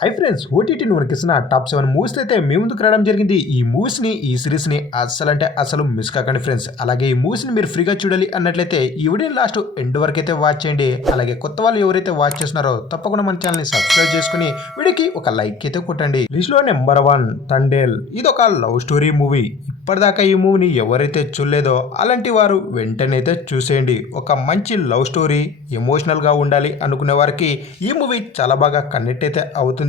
Hi friends, ఓటీటీని మనకిస్తున్న top 7 movies అయితే మీ ముందుకు రావడం జరిగింది. ఈ మూవీస్ని ఈ సిరీస్ని అసలు మిస్ కాకండి ఫ్రెండ్స్. అలాగే ఈ మూవీస్ని మీరు ఫ్రీగా చూడాలి అన్నట్లయితే ఈ వీడియో లాస్ట్ ఎండ్ వరకు అయితే వాచ్ చేయండి. అలాగే కొత్త వాళ్ళు ఎవరైతే వాచ్ చేస్తున్నారో తప్పకుండా మన ఛానల్ని సబ్స్క్రైబ్ చేసుకుని వీడియోకి ఒక లైక్ అయితే కొట్టండి. లిస్ట్లో నెంబర్ 1 తండేల్. ఇది ఒక లవ్ స్టోరీ మూవీ. ఇప్పటిదాకా ఈ మూవీని ఎవరైతే చూడలేదో అలాంటి వారు వెంటనే అయితే చూసేయండి. ఒక మంచి లవ్ స్టోరీ, ఎమోషనల్గా ఉండాలి అనుకునే వారికి ఈ మూవీ చాలా బాగా కనెక్ట్ అయితే అవుతుంది.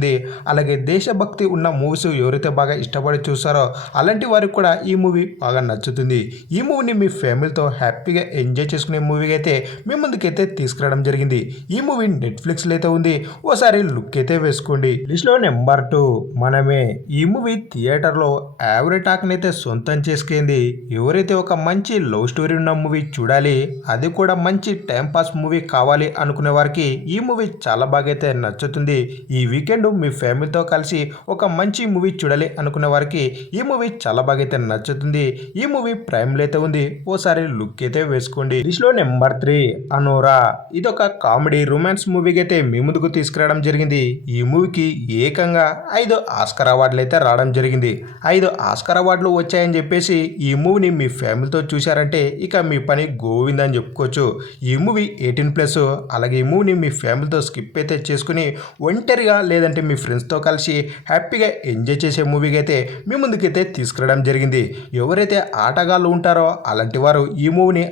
అలాగే దేశభక్తి ఉన్న మూవీస్ ఎవరైతే బాగా ఇష్టపడి చూస్తారో అలాంటి వారికి కూడా ఈ మూవీ బాగా నచ్చుతుంది. ఈ మూవీని మీ ఫ్యామిలీతో హ్యాపీగా ఎంజాయ్ చేసుకునే మూవీగా అయితే మీ ముందుకైతే తీసుకురావడం జరిగింది. ఈ మూవీ నెట్ఫ్లిక్స్లో అయితే ఉంది. ఓసారి లుక్ అయితే వేసుకోండి. లిస్ట్లో నెంబర్ 2 మనమే. ఈ మూవీ థియేటర్లో యావరేజ్ టాక్ని అయితే సొంతం చేసుకుంది. ఎవరైతే ఒక మంచి లవ్ స్టోరీ ఉన్న మూవీ చూడాలి, అది కూడా మంచి టైంపాస్ మూవీ కావాలి అనుకునే వారికి ఈ మూవీ చాలా బాగా అయితే నచ్చుతుంది. ఈ వీకెండ్ మీ ఫ్యామిలీతో కలిసి ఒక మంచి మూవీ చూడాలి అనుకునే వారికి ఈ మూవీ చాలా బాగా అయితే నచ్చుతుంది. ఈ మూవీ ప్రైమ్లో అయితే ఉంది. ఓసారి లుక్ అయితే వేసుకోండి. లిస్ట్లో నెంబర్ 3 అనోరా. ఇది ఒక కామెడీ రొమాన్స్ మూవీకి అయితే మీ ముందుకు తీసుకురావడం జరిగింది. ఈ మూవీకి ఏకంగా 5 ఆస్కార్ అవార్డులు అయితే రావడం జరిగింది. 5 ఆస్కార్ అవార్డులు వచ్చాయని చెప్పేసి ఈ మూవీని మీ ఫ్యామిలీతో చూశారంటే ఇక మీ పని గోవిందని చెప్పుకోవచ్చు. ఈ మూవీ 18+. అలాగే ఈ మూవీని మీ ఫ్యామిలీతో స్కిప్ అయితే చేసుకుని ఒంటరిగా లేదంటే మీ ఫ్రెండ్స్తో కలిసి హ్యాపీగా ఎంజాయ్ చేసే మూవీకి అయితే మీ ముందుకైతే తీసుకురావడం జరిగింది. ఎవరైతే ఆటగాళ్ళు ఉంటారో అలాంటి వారు ఈ మూవీని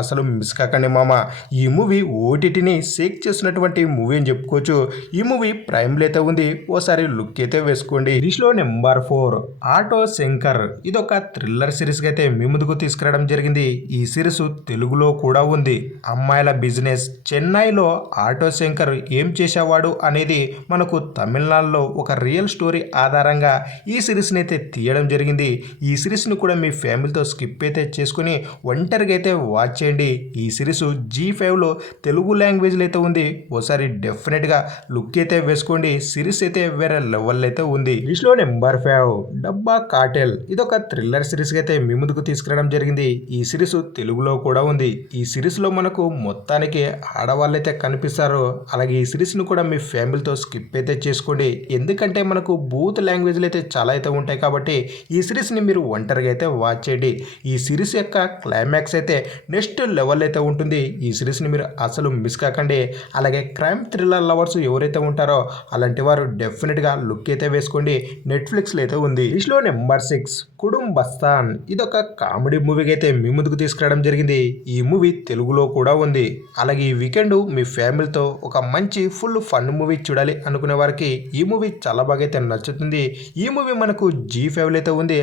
అసలు మిస్ కాకండి మామ. ఈ మూవీ ఓటీటీని షేక్ చేసినటువంటి మూవీ అని చెప్పుకోవచ్చు. ఈ మూవీ ప్రైమ్లో అయితే ఉంది. ఓసారి లుక్ అయితే వేసుకోండి. లిస్ట్లో నెంబర్ 4 ఆటో శంకర్. ఇదొక థ్రిల్లర్ సిరీస్గా అయితే మీ ముందుకు తీసుకురావడం జరిగింది. ఈ సిరీస్ తెలుగులో కూడా ఉంది. అమ్మాయిల బిజినెస్. చెన్నైలో ఆటో శంకర్ ఏం చేసేవాడు అనేది మనకు తమిళనాడులో ఒక రియల్ స్టోరీ ఆధారంగా ఈ సిరీస్ని అయితే తీయడం జరిగింది. ఈ సిరీస్ని కూడా మీ ఫ్యామిలీతో స్కిప్ అయితే చేసుకుని ఒంటరిగా అయితే వాచ్ చేయండి. ఈ సిరీస్ G5లో తెలుగు లాంగ్వేజ్లో అయితే ఉంది. ఓసారి డెఫినెట్గా లుక్ అయితే వేసుకోండి. సిరీస్ అయితే వేరే లెవెల్ అయితే ఉంది. లిస్ట్లో నెంబర్ 5 డబ్బా కార్టెల్. ఇదొక థ్రిల్లర్ సిరీస్గా అయితే మీ ముందుకు తీసుకురావడం జరిగింది. ఈ సిరీస్ తెలుగులో కూడా ఉంది. ఈ సిరీస్లో మనకు మొత్తానికి ఆడవాళ్ళైతే కనిపిస్తారు. అలాగే ఈ సిరీస్ను కూడా మీ ఫ్యామిలీతో స్కిప్ అయితే చేసుకోండి. ఎందుకంటే మనకు బూత్ లాంగ్వేజ్లు అయితే చాలా అయితే ఉంటాయి కాబట్టి ఈ సిరీస్ని మీరు ఒంటరిగా అయితే వాచ్ చేయండి. ఈ సిరీస్ యొక్క క్లైమాక్స్ అయితే నెక్స్ట్ లెవెల్ అయితే ఉంటుంది. ఈ సిరీస్ని మీరు అసలు మిస్ కాకండి. అలాగే క్రైమ్ థ్రిల్లర్ లవర్స్ ఎవరైతే ఉంటారో అలాంటి వారు డెఫినెట్గా లుక్ అయితే వేసుకోండి. నెట్ఫ్లిక్స్లో అయితే ఉంది. లిస్ట్లో నెంబర్ 6 కుటుంబస్థాన్. ఇదొక కామెడీ మూవీకి అయితే మీ ముందుకు తీసుకురావడం జరిగింది. ఈ మూవీ తెలుగులో కూడా ఉంది. అలాగే ఈ వీకెండ్ మీ ఫ్యామిలీతో ఒక మంచి ఫుల్ ఫన్ మూవీ చూడాలి అనుకునే వారికి ఈ మూవీ చాలా బాగా అయితే నచ్చుతుంది. ఈ మూవీ మనకు G5లో అయితే ఉంది.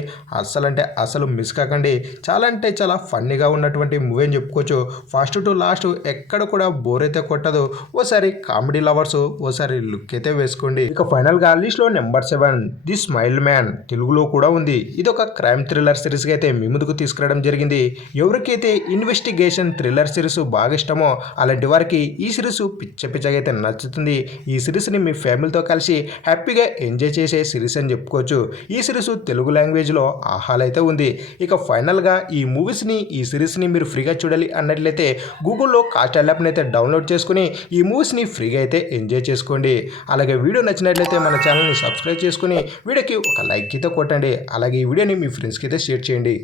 అసలు మిస్ కాకండి. చాలా అంటే చాలా ఫన్నీగా ఉన్నటువంటి మూవీ అని చెప్పుకోవచ్చు. ఫస్ట్ టు లాస్ట్ ఎక్కడ కూడా బోర్ అయితే కొట్టదు. ఓసారి కామెడీ లవర్స్ ఓసారి లుక్ అయితే వేసుకోండి. ఇక ఫైనల్గా లిస్ట్లో నెంబర్ 7 ది స్మైల్ మ్యాన్. తెలుగులో కూడా ఉంది. ఇది ఒక క్రైమ్ థ్రిల్లర్ సిరీస్గా అయితే మీ ముందుకు తీసుకురావడం జరిగింది. ఎవరికైతే ఇన్వెస్టిగేషన్ థ్రిల్లర్ సిరీస్ బాగా ఇష్టమో అలాంటి వారికి ఈ సిరీస్ పిచ్చగా అయితే నచ్చుతుంది. ఈ సిరీస్ని మీ ఫ్యామిలీతో కలిసి హ్యాపీగా ఎంజాయ్ చేసే సిరీస్ అని చెప్పుకోవచ్చు. ఈ సిరీస్ తెలుగు లాంగ్వేజ్లో ఆహాలు అయితే ఉంది. ఇక ఫైనల్గా ఈ సిరీస్ని మీరు ఫ్రీగా చూడాలి అన్నట్లయితే గూగుల్లో కాస్టాల్ యాప్ని అయితే డౌన్లోడ్ చేసుకుని ఈ మూవీస్ని ఫ్రీగా అయితే ఎంజాయ్ చేసుకోండి. అలాగే వీడియో నచ్చినట్లయితే మన ఛానల్ని సబ్స్క్రైబ్ చేసుకుని వీడియోకి ఒక లైక్ అయితే కొట్టండి. అలాగే ఈ వీడియోని మీ ఫ్రెండ్స్కి అయితే షేర్ చేయండి.